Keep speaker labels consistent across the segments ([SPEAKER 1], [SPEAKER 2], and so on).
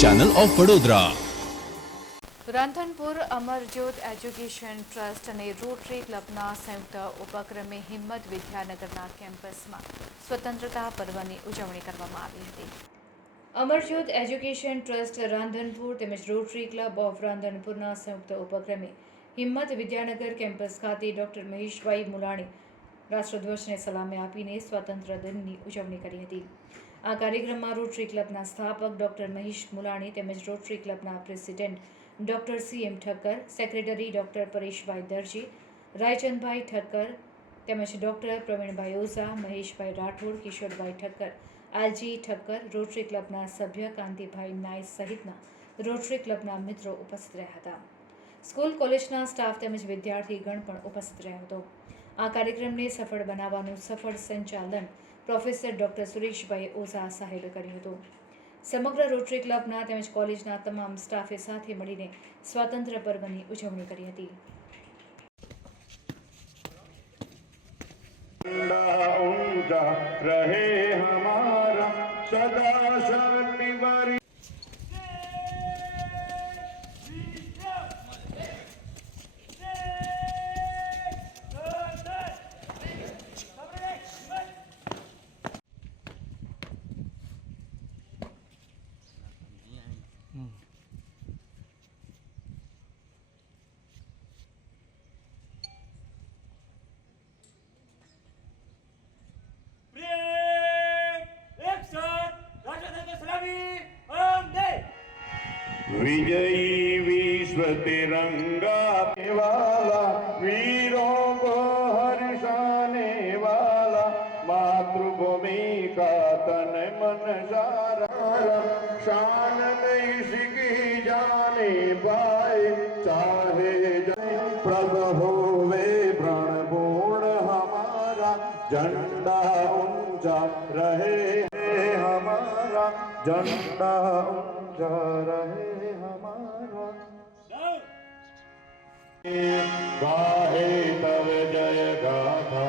[SPEAKER 1] Channel of Vadodara
[SPEAKER 2] Radhanpur Amarjyot education trust અને Rotary ક્લબના સંયુક્ત ઉપક્રમે હિંમત વિદ્યાનગરના કેમ્પસમાં સ્વતંત્રતા પર્વની ઉજવણી કરવામાં આવી હતી. અમરજ્યોત એજ્યુકેશન ટ્રસ્ટ રાંધનપુર તેમજ રોટરી ક્લબ ઓફ રાંધનપુરના સંયુક્ત ઉપક્રમે હિંમત વિદ્યાનગર કેમ્પસ ખાતે ડોક્ટર મહેશભાઈ મુલાણી રાષ્ટ્રધ્વજને સલામી આપીને સ્વાતંત્ર્ય દિનની ઉજવણી કરી હતી. આ કાર્યક્રમમાં રોટરી ક્લબના સ્થાપક ડોક્ટર મહેશ મુલાણી તેમજ rotary ક્લબના president doctor C M Thakkar, secretary doctor Pareshbhai Darji, Raichandbhai Thakkar તેમજ ડોક્ટર પ્રવીણભાઈ ઓઝા, મહેશભાઈ રાઠોડ, કિશોરભાઈ ઠક્કર આલજી ઠક્કર, રોટરી ક્લબના સભ્ય કાંતિભાઈ નાય સહિતના રોટરી ક્લબના મિત્રો ઉપસ્થિત રહ્યા હતા. સ્કૂલ, કોલેજના સ્ટાફ તેમજ વિદ્યાર્થીગણ પણ ઉપસ્થિત રહ્યો હતો. આ કાર્યક્રમને સફળ બનાવવાનું સફળ સંચાલન પ્રોફેસર ડૉક્ટર સુરેશભાઈ ઓઝા સાહેબે કર્યું હતું. સમગ્ર રોટરી ક્લબના તેમજ કોલેજના તમામ સ્ટાફે સાથે મળીને સ્વાતંત્ર્ય પર્વની ઉજવણી કરી હતી.
[SPEAKER 3] રહે હમારા
[SPEAKER 4] विजयी विश्व तिरंगा वाला वीरों को हर्षाने वाला मातृभूमि का तन मन सारा शान की जाने पाए, चाहे जाए प्रभ होवे प्रण पूर्ण हमारा। झंडा झंडा ऊंचा रहे हमारा गाहे तव जय गाथा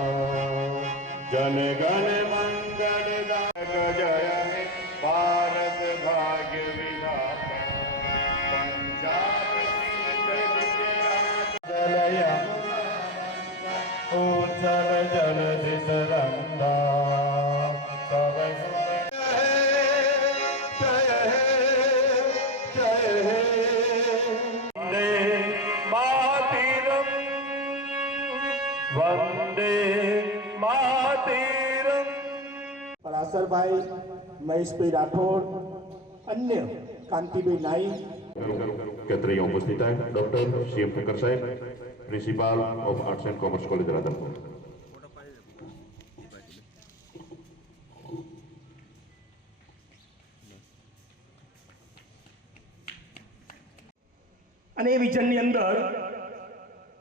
[SPEAKER 4] जन गण વંદે માતરમ
[SPEAKER 5] પરાસરભાઈ મહેશભાઈ રાઠોડ અન્ય કાંતિભાઈ નાઈ
[SPEAKER 6] ક્ષેત્રીય ઉપસ્થિત है ડોક્ટર સીએમ ઠક્કર સાહેબ principal of arts and commerce college Radhanpur
[SPEAKER 5] અને એ વિઝનની અંદર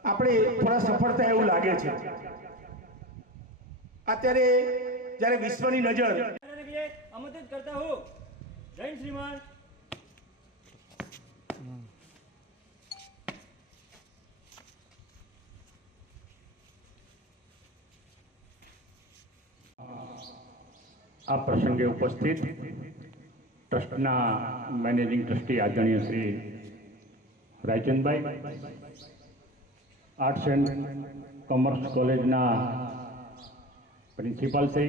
[SPEAKER 5] આપણે થોડા સફળ થયા એવું લાગે છે. અત્યારે જયારે વિશ્વની નજર
[SPEAKER 3] આમંત્રિત કરતા હું. જૈન શ્રીમાન.
[SPEAKER 7] આ પ્રસંગે ઉપસ્થિત ટ્રસ્ટના મેનેજિંગ ટ્રસ્ટી આદરણીય Shri Raichandbhai arts and commerce કોલેજના પ્રિન્સિપાલ છે.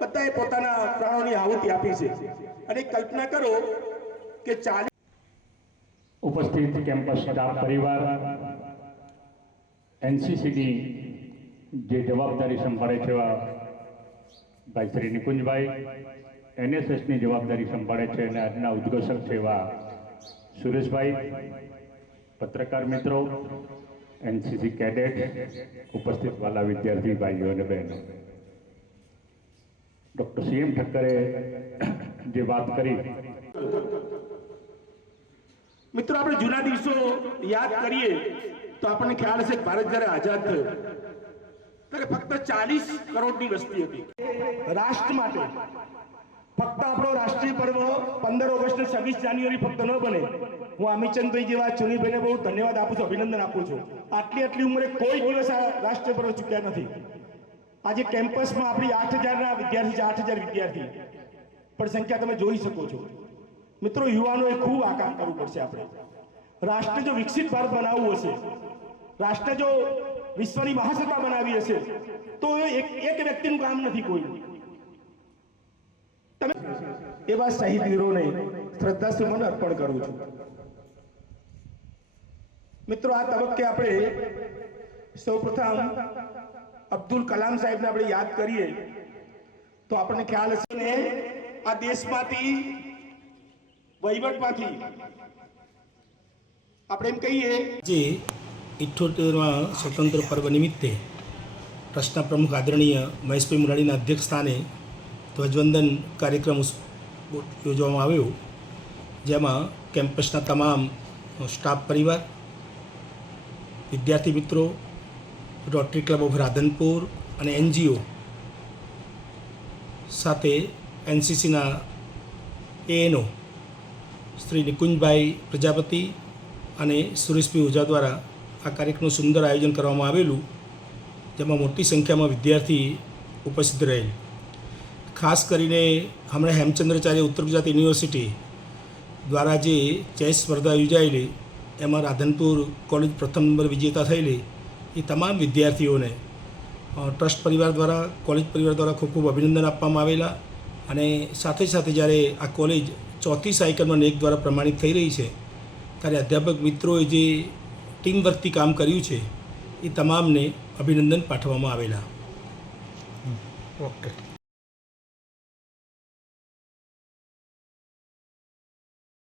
[SPEAKER 5] બધાએ પોતાના પ્રાણોની આહુતિ આપી છે. અને કલ્પના કરો કે ચાલીસ
[SPEAKER 7] ઉપસ્થિત કેમ્પસ સ્ટાફ પરિવાર એનસીસીની જે જવાબદારી સંભાળે છે એવા ભાઈ શ્રી નિકુંજભાઈ એનએસએસની જવાબદારી સંભાળે છે અને આજના ઉદ્ઘોષક છે એવા સુરેશભાઈ પત્રકાર મિત્રો એનસીસી કેડેટ ઉપસ્થિત વાલા વિદ્યાર્થી ભાઈઓ અને બહેનો. ડૉક્ટર સીએમ ઠક્કરે જે વાત કરી.
[SPEAKER 5] મિત્રો, આપણે જૂના દિવસો યાદ કરીએ તો આપણને ખ્યાલ છે ભારત જ્યારે આઝાદ થયો, ત્યારે ફક્ત ચાલીસ કરોડની વસ્તી હતી. રાષ્ટ્ર માટે ફક્ત આપણો રાષ્ટ્રીય પર્વ પંદર ઓગસ્ટ છવ્વીસ જાન્યુઆરી ફક્ત ન બને. હું અમિતચંદભાઈ જેવા ચુનીભાઈને બહુ ધન્યવાદ આપું છું, અભિનંદન આપું છું. આટલી આટલી ઉંમરે કોઈ દિવસ આ રાષ્ટ્રીય પર્વ ચૂક્યા નથી. આજે કેમ્પસમાં આપણી આઠ હજારના વિદ્યાર્થી છે, આઠ હજાર વિદ્યાર્થી. પણ સંખ્યા તમે જોઈ શકો છો. મિત્રો, યુવાનોએ ખૂબ આ કામ કરવું પડશે આપણે. રાષ્ટ્ર જો વિકસિત ભારત બનાવવું હશે, રાષ્ટ્ર જો વિશ્વની મહાસત્તા બનાવી હશે, તો એક એક વ્યક્તિનું કામ નથી કોઈ. તમે એવા શહીદ વીરોને શ્રદ્ધાસુમન અર્પણ કરું છું. મિત્રો, આ તબક્કે આપણે સૌપ્રથમ અબ્દુલ કલામ સાહેબને આપણે યાદ કરીએ તો આપણને ખ્યાલ હશે ને, આ દેશમાંથી, વહીવટમાંથી આપણે એમ કહીએ
[SPEAKER 1] જે ઇઠ્ઠોતેરમાં સ્વતંત્ર પર્વ નિમિત્તે ટ્રસ્ટના પ્રમુખ આદરણીય મહેશભાઈ મુરાડીના અધ્યક્ષ સ્થાને ધ્વજવંદન કાર્યક્રમ યોજવામાં આવ્યો. જેમાં કેમ્પસના તમામ સ્ટાફ પરિવાર, વિદ્યાર્થી મિત્રો, રોટરી ક્લબ ઓફ રાધનપુર અને એનજીઓ સાથે એનસીસીના એએનઓ શ્રી નિકુંજભાઈ પ્રજાપતિ અને સુરેશભાઈ ઓઝા દ્વારા આ કાર્યક્રમનું સુંદર આયોજન કરવામાં આવેલું, જેમાં મોટી સંખ્યામાં વિદ્યાર્થી ઉપસ્થિત રહેલ. ખાસ કરીને હમણાં હેમચંદ્રાચાર્ય ઉત્તર ગુજરાત યુનિવર્સિટી દ્વારા જે ચેસ સ્પર્ધા યોજાયેલી, એમાં રાધનપુર કોલેજ પ્રથમ નંબર વિજેતા થયેલી, એ તમામ વિદ્યાર્થીઓને ટ્રસ્ટ પરિવાર દ્વારા, કોલેજ પરિવાર દ્વારા ખૂબ ખૂબ અભિનંદન આપવામાં આવેલા અને સાથે સાથે જ્યારે આ કોલેજ ચોથી સાયકલમાં નેક દ્વારા પ્રમાણિત થઈ રહી છે, ત્યારે અધ્યાપક મિત્રોએ જે ટીમ વર્કથી કામ કર્યું છે, એ તમામને અભિનંદન પાઠવવામાં આવેલા.
[SPEAKER 8] ઓકે.